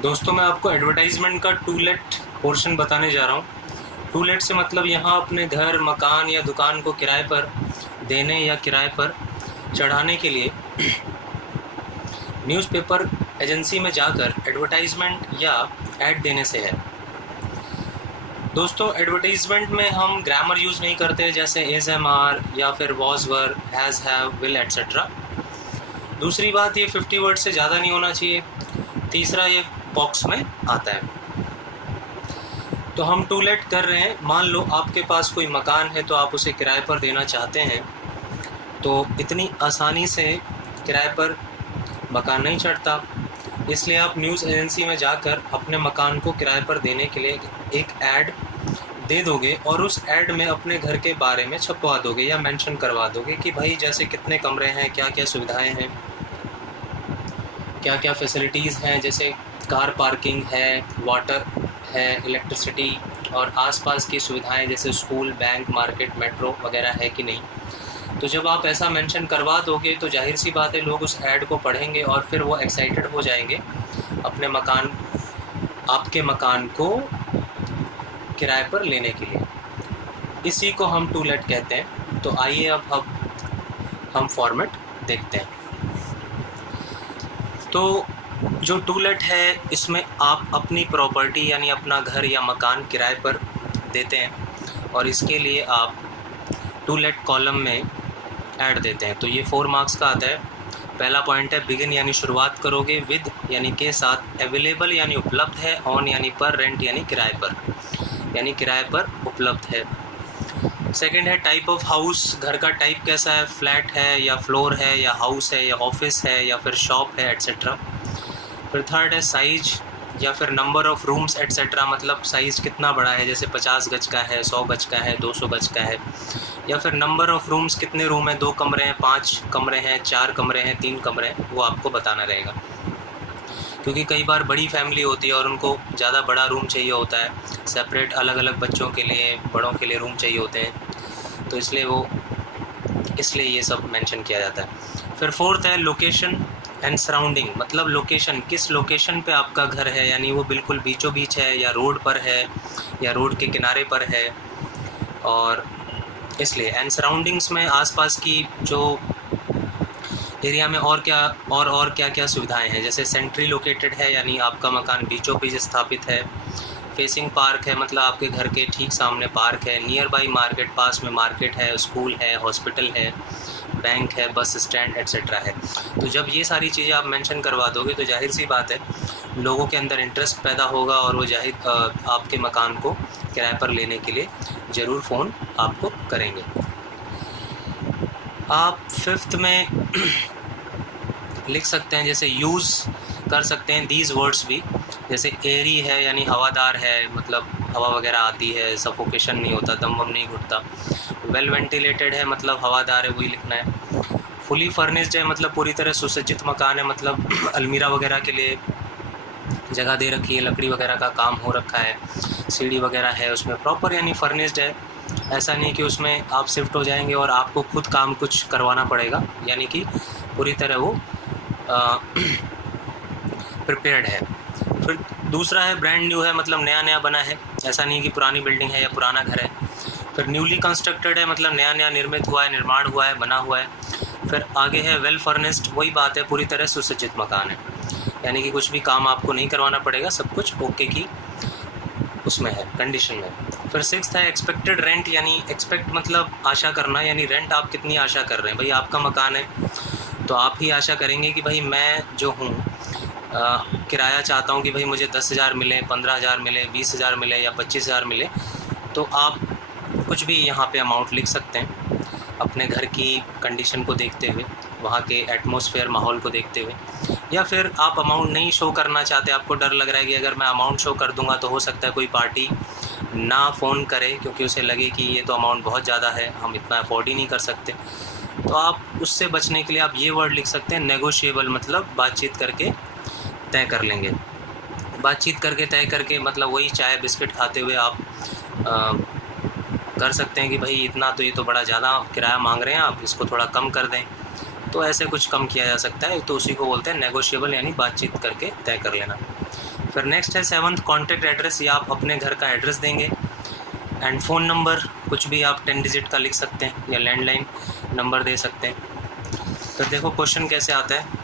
दोस्तों मैं आपको एडवर्टाइजमेंट का टू लेट पोर्शन बताने जा रहा हूँ। टू लेट से मतलब यहाँ अपने घर, मकान या दुकान को किराए पर देने या किराए पर चढ़ाने के लिए न्यूज़पेपर एजेंसी में जाकर एडवर्टाइजमेंट या ऐड देने से है। दोस्तों एडवर्टाइजमेंट में हम ग्रामर यूज़ नहीं करते जैसे एज एम आर या फिर was were, has, have, will etcetera. दूसरी बात, ये 50 वर्ड से ज़्यादा नहीं होना चाहिए। तीसरा, ये बॉक्स में आता है। तो हम टू लेट कर रहे हैं। मान लो आपके पास कोई मकान है तो आप उसे किराए पर देना चाहते हैं, तो इतनी आसानी से किराए पर मकान नहीं चढ़ता। इसलिए आप न्यूज़ एजेंसी में जाकर अपने मकान को किराए पर देने के लिए एक ऐड दे दोगे और उस ऐड में अपने घर के बारे में छपवा दोगे या मेंशन करवा दोगे कि भाई जैसे कितने कमरे हैं, क्या क्या सुविधाएं हैं, क्या क्या फैसिलिटीज़ हैं, जैसे कार पार्किंग है, वाटर है, इलेक्ट्रिसिटी और आसपास की सुविधाएं जैसे स्कूल, बैंक, मार्केट, मेट्रो वगैरह है कि नहीं। तो जब आप ऐसा मेंशन करवा दोगे तो जाहिर सी बात है लोग उस ऐड को पढ़ेंगे और फिर वो एक्साइटेड हो जाएंगे अपने मकान, आपके मकान को किराए पर लेने के लिए। इसी को हम टू लेट कहते हैं। तो आइए अब हम फॉर्मेट देखते हैं। तो जो टू लेट है इसमें आप अपनी प्रॉपर्टी यानी अपना घर या मकान किराए पर देते हैं और इसके लिए आप टू लेट कॉलम में ऐड देते हैं। तो ये 4 मार्क्स का आता है। पहला पॉइंट है बिगिन यानी शुरुआत करोगे, विद यानी के साथ, अवेलेबल यानी उपलब्ध है, ऑन यानी पर, रेंट यानी किराए पर यानी किराए पर उपलब्ध है। सेकंड है टाइप ऑफ हाउस, घर का टाइप कैसा है, फ्लैट है या फ्लोर है या हाउस है या ऑफिस है या फिर शॉप है एट्सेट्रा। फिर थर्ड है साइज या फिर नंबर ऑफ़ रूम्स एट्सेट्रा, मतलब साइज़ कितना बड़ा है, जैसे 50 गज का है, 100 गज का है, 200 गज का है। या फिर नंबर ऑफ़ रूम्स, कितने रूम हैं, 2 कमरे हैं, 5 कमरे हैं, 4 कमरे हैं, 3 कमरे हैं, वो आपको बताना रहेगा। क्योंकि कई बार बड़ी फैमिली होती है और उनको ज़्यादा बड़ा रूम चाहिए होता है, सेपरेट अलग अलग बच्चों के लिए, बड़ों के लिए रूम चाहिए होते हैं, तो इसलिए ये सब मेंशन किया जाता है। फिर फोर्थ है लोकेशन एंड सराउंडिंग, मतलब लोकेशन, किस लोकेशन पे आपका घर है, यानी वो बिल्कुल बीचों बीच है या रोड पर है या रोड के किनारे पर है, और इसलिए एंड सराउंडिंग्स में आसपास की जो एरिया में और क्या क्या सुविधाएं हैं, जैसे सेंट्री लोकेटेड है यानी आपका मकान बीचों बीच स्थापित है, फेसिंग पार्क है मतलब आपके घर के ठीक सामने पार्क है, नियर बाई मार्केट, पास में मार्केट है, स्कूल है, हॉस्पिटल है, बैंक है, बस स्टैंड एट्सेट्रा है। तो जब ये सारी चीज़ें आप मेंशन करवा दोगे तो जाहिर सी बात है लोगों के अंदर इंटरेस्ट पैदा होगा और वो आपके मकान को किराए पर लेने के लिए ज़रूर फ़ोन आपको करेंगे। आप फिफ्थ में लिख सकते हैं, जैसे यूज़ कर सकते हैं दीज वर्ड्स भी, जैसे एरी है यानी हवादार है, मतलब हवा वगैरह आती है, सफोकेशन नहीं होता, दम वम नहीं घुटता। वेल वेंटिलेटेड है मतलब हवादार है, वही लिखना है। फुली फर्निश्ड है मतलब पूरी तरह सुसज्जित मकान है, मतलब अलमीरा वगैरह के लिए जगह दे रखी है, लकड़ी वगैरह का काम हो रखा है, सीढ़ी वगैरह है उसमें प्रॉपर, यानी फर्निश्ड है। ऐसा नहीं कि उसमें आप शिफ्ट हो जाएंगे और आपको खुद काम कुछ करवाना पड़ेगा, यानी कि पूरी तरह वो प्रिपेयर्ड है। फिर दूसरा है ब्रांड न्यू है, मतलब नया नया बना है, ऐसा नहीं कि पुरानी बिल्डिंग है या पुराना घर है। फिर न्यूली कंस्ट्रक्टेड है मतलब नया नया निर्मित हुआ है, निर्माण हुआ है, बना हुआ है। फिर आगे है वेल फर्निश्ड, वही बात है, पूरी तरह सुसज्जित मकान है, यानी कि कुछ भी काम आपको नहीं करवाना पड़ेगा, सब कुछ ओके की उसमें है, कंडीशन में। फिर सिक्स्थ है एक्सपेक्टेड रेंट, यानी एक्सपेक्ट मतलब आशा करना, यानी रेंट आप कितनी आशा कर रहे हैं। भाई आपका मकान है तो आप ही आशा करेंगे कि भाई मैं जो हूँ किराया चाहता हूँ कि भाई मुझे 10,000 मिले, 15,000 मिले, 20,000 मिले या 25,000 मिले। तो आप कुछ भी यहाँ पे अमाउंट लिख सकते हैं अपने घर की कंडीशन को देखते हुए, वहाँ के एटमॉस्फेयर, माहौल को देखते हुए। या फिर आप अमाउंट नहीं शो करना चाहते, आपको डर लग रहा है कि अगर मैं अमाउंट शो कर दूंगा तो हो सकता है कोई पार्टी ना फ़ोन करे क्योंकि उसे लगे कि ये तो अमाउंट बहुत ज़्यादा है, हम इतना अफोर्ड ही नहीं कर सकते। तो आप उससे बचने के लिए आप ये वर्ड लिख सकते हैं नेगोशिएबल, मतलब बातचीत करके तय कर लेंगे। बातचीत करके तय करके मतलब वही चाय बिस्किट खाते हुए आप कर सकते हैं कि भाई इतना तो, ये तो बड़ा ज़्यादा किराया मांग रहे हैं आप, इसको थोड़ा कम कर दें। तो ऐसे कुछ कम किया जा सकता है, तो उसी को बोलते हैं नेगोशिएबल, यानी बातचीत करके तय कर लेना। फिर नेक्स्ट है 7th कॉन्टैक्ट एड्रेस, या आप अपने घर का एड्रेस देंगे। एंड फ़ोन नंबर कुछ भी आप 10 डिजिट का लिख सकते हैं या लैंडलाइन नंबर दे सकते हैं। फिर देखो क्वेश्चन कैसे आता है,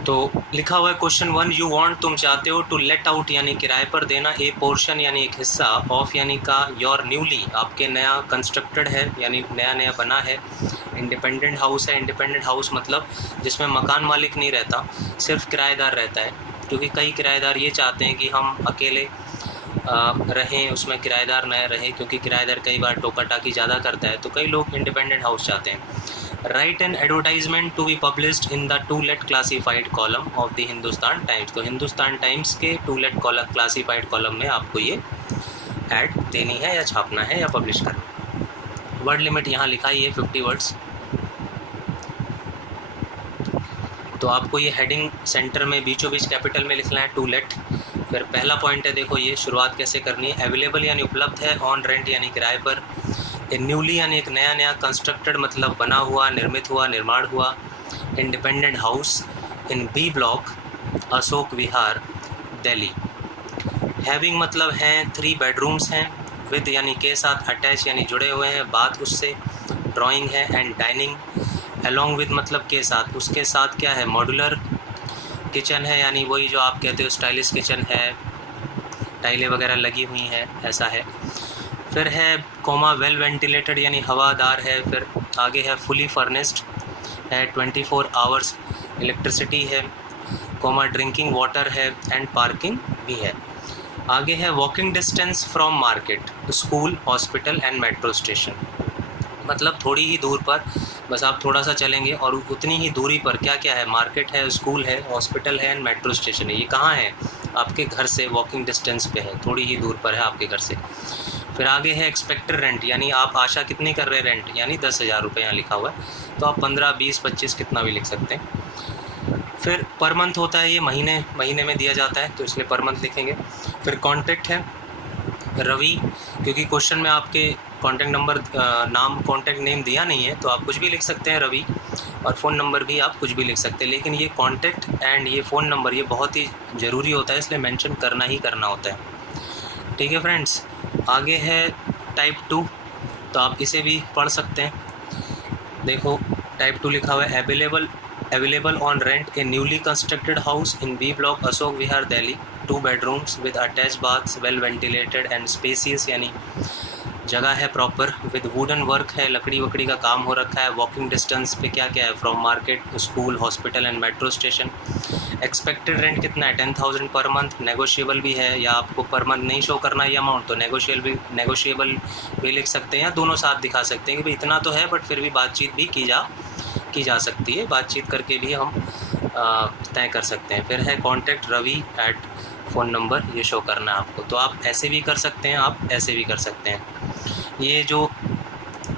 तो लिखा हुआ है क्वेश्चन 1, यू वांट, तुम चाहते हो, टू लेट आउट यानी किराए पर देना, ए पोर्शन यानी एक हिस्सा, ऑफ यानी का, योर न्यूली आपके नया कंस्ट्रक्टेड है यानी नया नया बना है, इंडिपेंडेंट हाउस है, इंडिपेंडेंट हाउस मतलब जिसमें मकान मालिक नहीं रहता, सिर्फ किराएदार रहता है, क्योंकि कई किराएदार ये चाहते हैं कि हम अकेले रहें, उसमें किराएदार न रहे, क्योंकि किराएदार कई बार टोका टाकी ज़्यादा करता है, तो कई लोग इंडिपेंडेंट हाउस चाहते हैं। Write an advertisement to be published in the to let classified column of the Hindustan Times, तो हिंदुस्तान टाइम्स के टू लेट क्लासीफाइड कॉलम में आपको ये ऐड देनी है या छापना है या पब्लिश करना है। वर्ड लिमिट यहाँ लिखा ही है 50 वर्ड्स। तो आपको ये हेडिंग सेंटर में बीचों बीच कैपिटल में लिखना है, टू लेट। फिर पहला पॉइंट है, देखो ये शुरुआत कैसे करनी है, अवेलेबल यानी उपलब्ध है, ऑन रेंट यानी किराए पर, न्यूली यानी एक नया नया, कंस्ट्रक्टेड मतलब बना हुआ, निर्मित हुआ, निर्माण हुआ, independent house in B block Ashok Vihar Delhi. Having मतलब हैं 3 बेडरूम्स हैं, विद यानी के साथ, अटैच यानी जुड़े हुए हैं, बात उससे, ड्राइंग है, एंड डाइनिंग अलॉन्ग विद मतलब के साथ, उसके साथ क्या है, मॉड्यूलर किचन है यानी वही जो आप कहते हो स्टाइलिश किचन है, टाइलें वगैरह लगी हुई हैं, ऐसा है। फिर है कोमा वेल वेंटिलेटेड यानी हवादार है। फिर आगे है फुली फर्निश्ड है, 24 आवर्स इलेक्ट्रिसिटी है, कोमा ड्रिंकिंग वाटर है, एंड पार्किंग भी है। आगे है walking distance from market, school, hospital and metro station, मतलब थोड़ी ही दूर पर, बस आप थोड़ा सा चलेंगे और उतनी ही दूरी पर क्या क्या है, मार्केट है, स्कूल है, हॉस्पिटल है एंड मेट्रो स्टेशन है। ये कहाँ है, आपके घर से वॉकिंग डिस्टेंस पे है, थोड़ी ही दूर पर है आपके घर से। फिर आगे है एक्सपेक्टेड रेंट, यानी आप आशा कितनी कर रहे हैं रेंट, यानी 10,000 रुपये यहाँ लिखा हुआ है, तो आप 15, 20, 25 कितना भी लिख सकते हैं। फिर पर मंथ होता है, ये महीने में दिया जाता है, तो इसलिए पर मंथ लिखेंगे। फिर कॉन्टैक्ट है रवि, क्योंकि क्वेश्चन में आपके कॉन्टैक्ट नंबर नाम कॉन्टैक्ट नेम दिया नहीं है, तो आप कुछ भी लिख सकते हैं रवि, और फ़ोन नंबर भी आप कुछ भी लिख सकते हैं, लेकिन ये कॉन्टैक्ट एंड ये फ़ोन नंबर ये बहुत ही ज़रूरी होता है, इसलिए मेंशन करना ही करना होता है। ठीक है फ्रेंड्स, आगे है टाइप 2, तो आप इसे भी पढ़ सकते हैं। देखो टाइप 2 लिखा हुआ है, available on rent a newly constructed house in B block Ashok Vihar Delhi, 2 bedrooms with attach baths, well ventilated and spacious यानी जगह है प्रॉपर, विद वुडन वर्क है, लकड़ी वकड़ी का काम हो रखा है, वॉकिंग डिस्टेंस पे क्या क्या है, from market, school, hospital and metro station. Expected rent कितना है, 10,000 पर मंथ, नेगोशिएबल भी है, या आपको पर मंथ नहीं शो करना है अमाउंट, तो नेगोशिएबल भी लिख सकते हैं, या दोनों साथ दिखा सकते हैं कि भाई इतना तो है, बट फिर भी बातचीत भी की जा सकती है, बातचीत करके भी हम तय कर सकते हैं। फिर है contact Ravi at phone number, ये शो करना है आपको, तो आप ऐसे भी कर सकते हैं, आप ऐसे भी कर सकते हैं। ये जो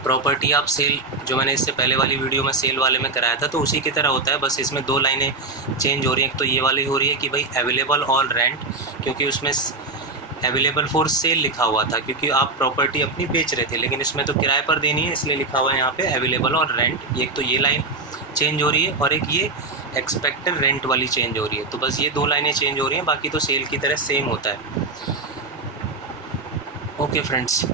प्रॉपर्टी आप सेल, जो मैंने इससे पहले वाली वीडियो में सेल वाले में कराया था, तो उसी की तरह होता है, बस इसमें 2 लाइनें चेंज हो रही हैं। तो ये वाली हो रही है कि भाई अवेलेबल ऑन रेंट, क्योंकि उसमें अवेलेबल फॉर सेल लिखा हुआ था, क्योंकि आप प्रॉपर्टी अपनी बेच रहे थे, लेकिन इसमें तो किराए पर देनी है, इसलिए लिखा हुआ है यहाँ पे अवेलेबल ऑन रेंट। एक तो ये लाइन चेंज हो रही है और एक ये एक्सपेक्टेड रेंट वाली चेंज हो रही है, तो बस ये 2 लाइनें चेंज हो रही हैं, बाकी तो सेल की तरह सेम होता है। Okay friends.